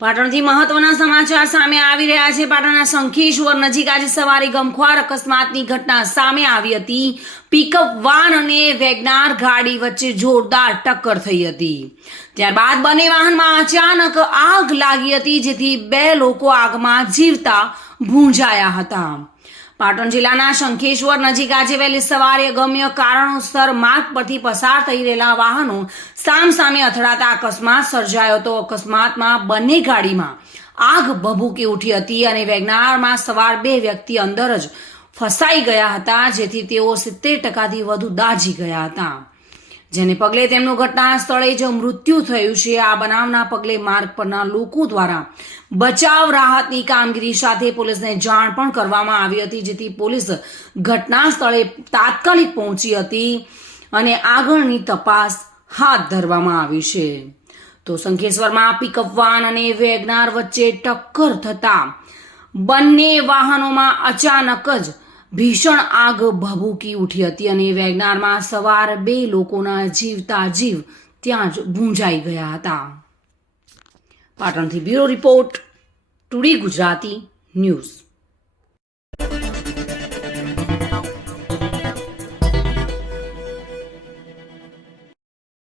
પાટણથી મહત્વના સમાચાર સામે આવી રહ્યા છે. પાટણના શંખેશ્વર નજીક આજે સવારે ગમખ્વાર અકસ્માતની ઘટના સામે આવી હતી. પિકઅપ વાન અને વેગનાર ગાડી વચ્ચે જોરદાર ટક્કર થઈ હતી. ત્યારબાદ બંને વાહનમાં અચાનક આગ લાગી હતી, જેથી બે લોકો આગમાં જીવતા ભૂંજાયા હતા. પાટણ જિલ્લાના શંખેશ્વર નજીક આજે વહેલી સવારે અગમ્ય કારણોસર માર્ગ પરથી પસાર થઈ રહેલા વાહનો સામસામે અથડાતા અકસ્માત સર્જાયો હતો. અકસ્માતમાં બંને ગાડીમાં આગ ભભૂકી ઉઠી હતી અને વેગનારમાં સવાર બે વ્યક્તિ અંદર જ ફસાઈ ગયા હતા, જેથી તેઓ સિત્તેર ટકાથી વધુ દાઝી ગયા હતા. જેને પગલે તેમનું ઘટના સ્થળે જ મૃત્યુ થયું છે. આ બનાવના પગલે માર્ગ પરના લોકો દ્વારા બચાવ રાહતની કામગીરી સાથે પોલીસને જાણ પણ કરવામાં આવી હતી, જેથી પોલીસ ઘટના સ્થળે તાત્કાલિક પહોંચી હતી અને આગળની તપાસ હાથ ધરવામાં આવી છે. તો સંખેશ્વરમાં પિકઅપ વાન અને વેગનાર વચ્ચે ટક્કર થતા બંને વાહનોમાં અચાનક જ ભીષણ આગ ભભૂકી ઉઠી હતી અને વેગનારમાં સવાર બે લોકોના જીવતા જીવ ત્યાં જ ભૂંજાઈ ગયા હતા. પાટણથી bureau report, today Gujarati news.